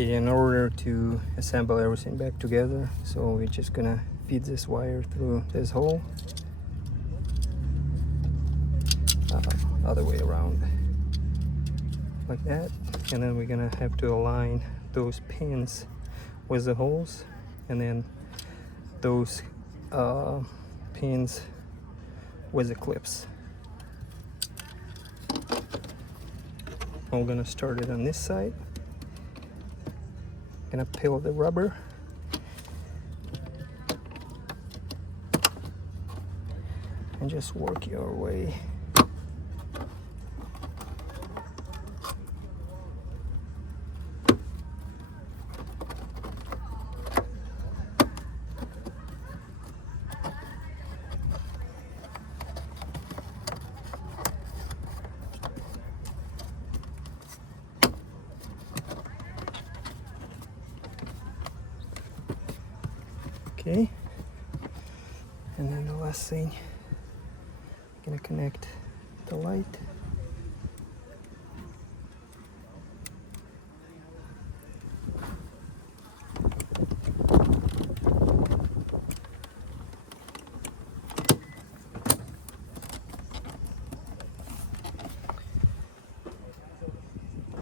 Okay, in order to assemble everything back together, so we're just gonna feed this wire through this hole, other way around, like that, and then we're gonna have to align those pins with the holes, and then those pins with the clips. I'm gonna start it on this side. Gonna peel the rubber and just work your way. Okay, and then the last thing, I'm gonna connect the light.